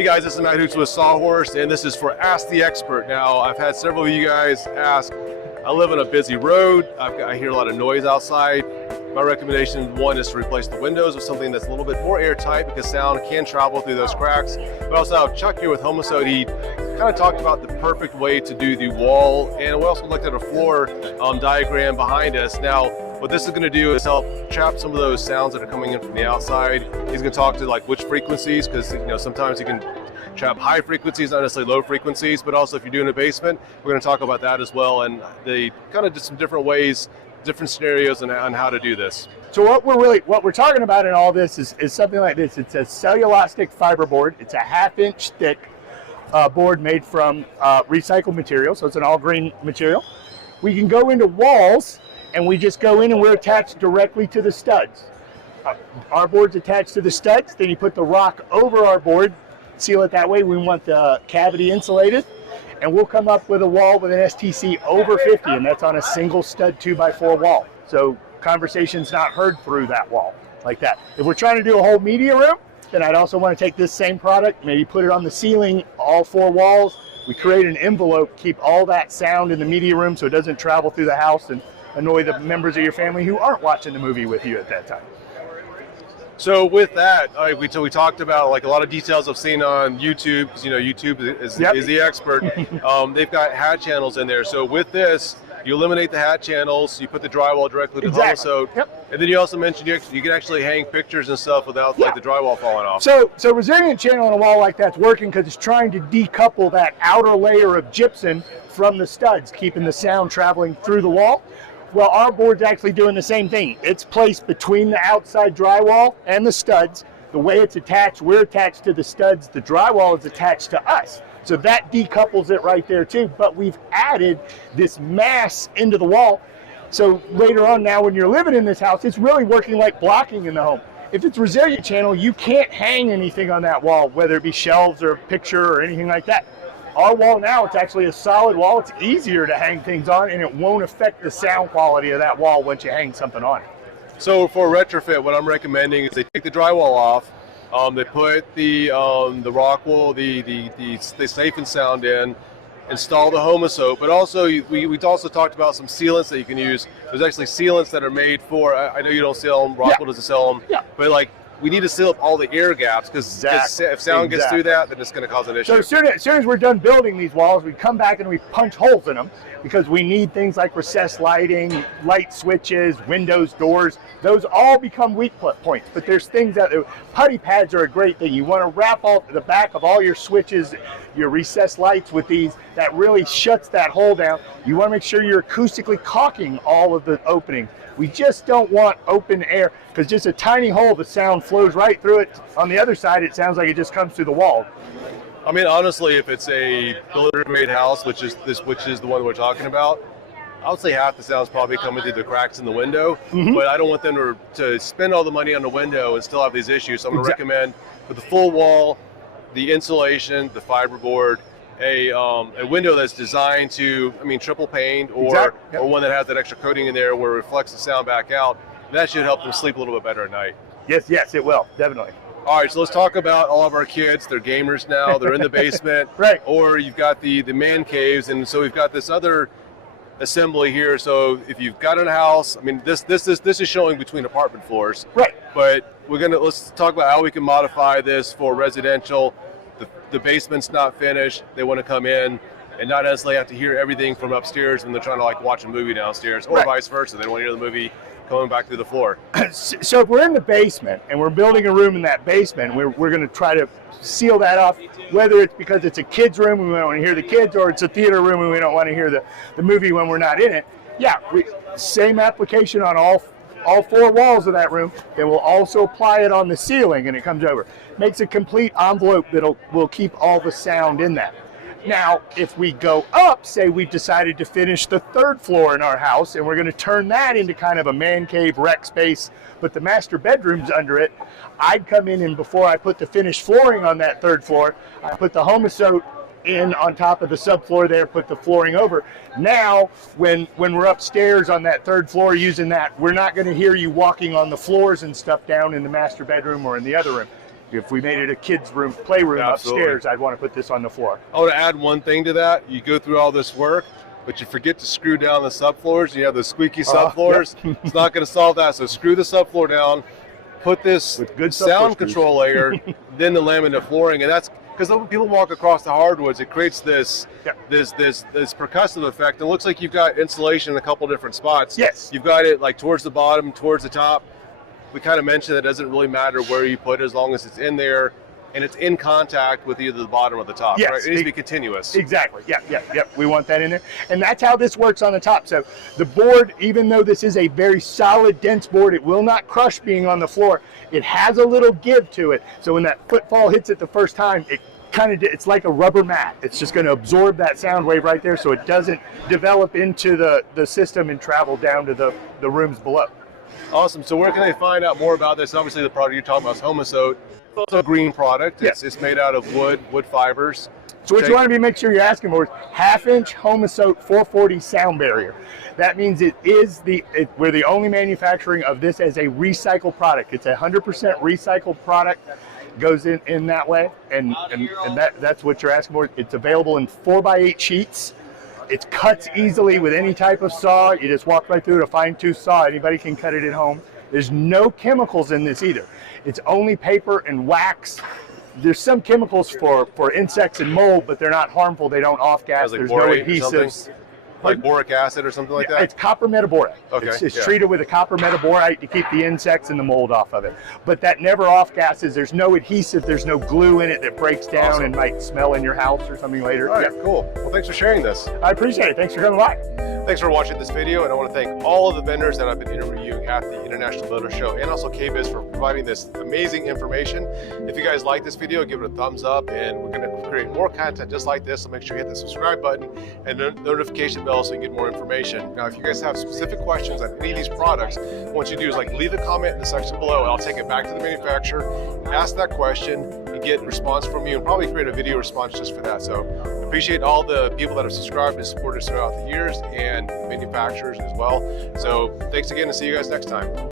Hey guys, this is Matt Hoots with Sawhorse, and this is for Ask the Expert. Now, I've had several of you guys ask, I live on a busy road, I hear a lot of noise outside. My recommendation, one, is to replace the windows with something that's a little bit more airtight because sound can travel through those cracks. But also have Chuck here with Homosote. He kind of talked about the perfect way to do the wall, and we also looked at a floor diagram behind us. Now, what this is going to do is help trap some of those sounds that are coming in from the outside. He's going to talk to like which frequencies, because sometimes you can trap high frequencies, not necessarily low frequencies, but also if you're doing a basement, we're going to talk about that as well, and they kind of did some different ways, different scenarios on how to do this. So what we're talking about in all this is something like this. It's a cellulosic fiber board. It's a 1/2 inch thick board made from recycled material, so it's an all green material. We can go into walls, and we just go in and we're attached directly to the studs. Our board's attached to the studs, then you put the rock over our board, seal it that way. We want the cavity insulated, and we'll come up with a wall with an STC over 50, and that's on a single stud 2x4 wall. So conversation's not heard through that wall like that. If we're trying to do a whole media room, then I'd also want to take this same product, maybe put it on the ceiling, all 4 walls. We create an envelope, keep all that sound in the media room so it doesn't travel through the house and annoy the members of your family who aren't watching the movie with you at that time. So with that, we talked about like a lot of details I've seen on YouTube, because YouTube is the expert. They've got hat channels in there. So with this, you eliminate the hat channels, you put the drywall directly to the Homosote, and then you also mentioned you can actually hang pictures and stuff without like the drywall falling off. So resilient channel on a wall like that's working because it's trying to decouple that outer layer of gypsum from the studs, keeping the sound traveling through the wall. Well, our board's actually doing the same thing. It's placed between the outside drywall and the studs. The way it's attached, we're attached to the studs. The drywall is attached to us. So that decouples it right there too. But we've added this mass into the wall. So later on now when you're living in this house, it's really working like blocking in the home. If it's resilient channel, you can't hang anything on that wall, whether it be shelves or a picture or anything like that. Our wall now, it's actually a solid wall. It's easier to hang things on, and it won't affect the sound quality of that wall once you hang something on it. So for retrofit, what I'm recommending is they take the drywall off, they put the rock wool, the safe and sound in, install the Homosote, but also we also talked about some sealants that you can use. There's actually sealants that are made for, I know you don't sell them, Rockwool doesn't sell them, but like, we need to seal up all the air gaps because if sound gets through that, then it's going to cause an issue. So as soon as we're done building these walls, we come back and we punch holes in them because we need things like recessed lighting, light switches, windows, doors. Those all become weak points. But there's things that putty pads are a great thing. You want to wrap all the back of all your switches, your recessed lights with these. That really shuts that hole down. You want to make sure you're acoustically caulking all of the openings. We just don't want open air because just a tiny hole, the sound flows right through it. On the other side, it sounds like it just comes through the wall. I mean, honestly, if it's a builder-made house, which is the one we're talking about, I would say half the sound's probably coming through the cracks in the window. But I don't want them to spend all the money on the window and still have these issues. So I'm going to recommend for the full wall, the insulation, the fiberboard, a window that's designed to, triple paned or one that has that extra coating in there where it reflects the sound back out. That should help them sleep a little bit better at night. Yes, it will, definitely. All right, so let's talk about all of our kids. They're gamers now. They're in the basement. Right. Or you've got the man caves, and so we've got this other assembly here. So if you've got a house, this is showing between apartment floors. Right. But let's talk about how we can modify this for residential. The basement's not finished. They want to come in and not necessarily have to hear everything from upstairs when they're trying to watch a movie downstairs, or vice versa. They don't want to hear the movie coming back through the floor. So if we're in the basement and we're building a room in that basement, we're going to try to seal that off, whether it's because it's a kid's room and we don't want to hear the kids, or it's a theater room and we don't want to hear the movie when we're not in it. Same application on all 4 walls of that room. Then we'll also apply it on the ceiling and it comes over. Makes a complete envelope that will keep all the sound in that. Now, if we go up, say we've decided to finish the 3rd floor in our house and we're going to turn that into kind of a man cave rec space, but the master bedroom's under it, I'd come in and before I put the finished flooring on that 3rd floor, I put the Homosote in on top of the subfloor there, put the flooring over. Now, when we're upstairs on that 3rd floor using that, we're not going to hear you walking on the floors and stuff down in the master bedroom or in the other room. If we made it a kid's room, playroom Absolutely. upstairs, I'd want to put this on the floor. I want to add one thing to that. You go through all this work, but you forget to screw down the subfloors. You have the squeaky subfloors. Yep. It's not going to solve that. So screw the subfloor down, put this With good sound subfloor control layer, then the laminate flooring, and that's because when people walk across the hardwoods, it creates this this percussive effect. It looks like you've got insulation in a couple different spots. Yes. You've got it like towards the bottom, towards the top. We kind of mentioned that it doesn't really matter where you put it as long as it's in there and it's in contact with either the bottom or the top. Yes, right? It needs to be continuous. Exactly. Yeah. We want that in there. And that's how this works on the top. So the board, even though this is a very solid, dense board, it will not crush being on the floor. It has a little give to it. So when that footfall hits it the first time, it's like a rubber mat. It's just going to absorb that sound wave right there so it doesn't develop into the system and travel down to the rooms below. Awesome. So where can they find out more about this? Obviously, the product you're talking about is Homosote. It's a green product. Yes. It's made out of wood fibers. So what you want to make sure you're asking for is 1/2-inch Homosote 440 sound barrier. That means we're the only manufacturing of this as a recycled product. It's 100% recycled product. Goes in that way, and that's what you're asking for. It's available in 4x8 sheets. It cuts easily with any type of saw. You just walk right through it, a fine-tooth saw. Anybody can cut it at home. There's no chemicals in this either. It's only paper and wax. There's some chemicals for insects and mold, but they're not harmful. They don't off-gas. Like There's no borate or adhesives. something? Like boric acid or something like that? It's copper metaborite. Okay, It's yeah. treated with a copper metaborite to keep the insects and the mold off of it. But that never off-gases. There's no adhesive. There's no glue in it that breaks down Awesome. and might smell in your house or something later. All right, cool. Well, thanks for sharing this. I appreciate it. Thanks for coming by. Thanks for watching this video, and I want to thank all of the vendors that I've been interviewing at the International Builder Show, and also KBIS for providing this amazing information. If you guys like this video, give it a thumbs up, and we're going to create more content just like this, so make sure you hit the subscribe button and the notification bell so you can get more information. Now, if you guys have specific questions on any of these products, what you do is leave a comment in the section below, and I'll take it back to the manufacturer, ask that question, and get a response from you, and probably create a video response just for that. So appreciate all the people that have subscribed and supported us throughout the years, and manufacturers as well. So thanks again, and see you guys next time.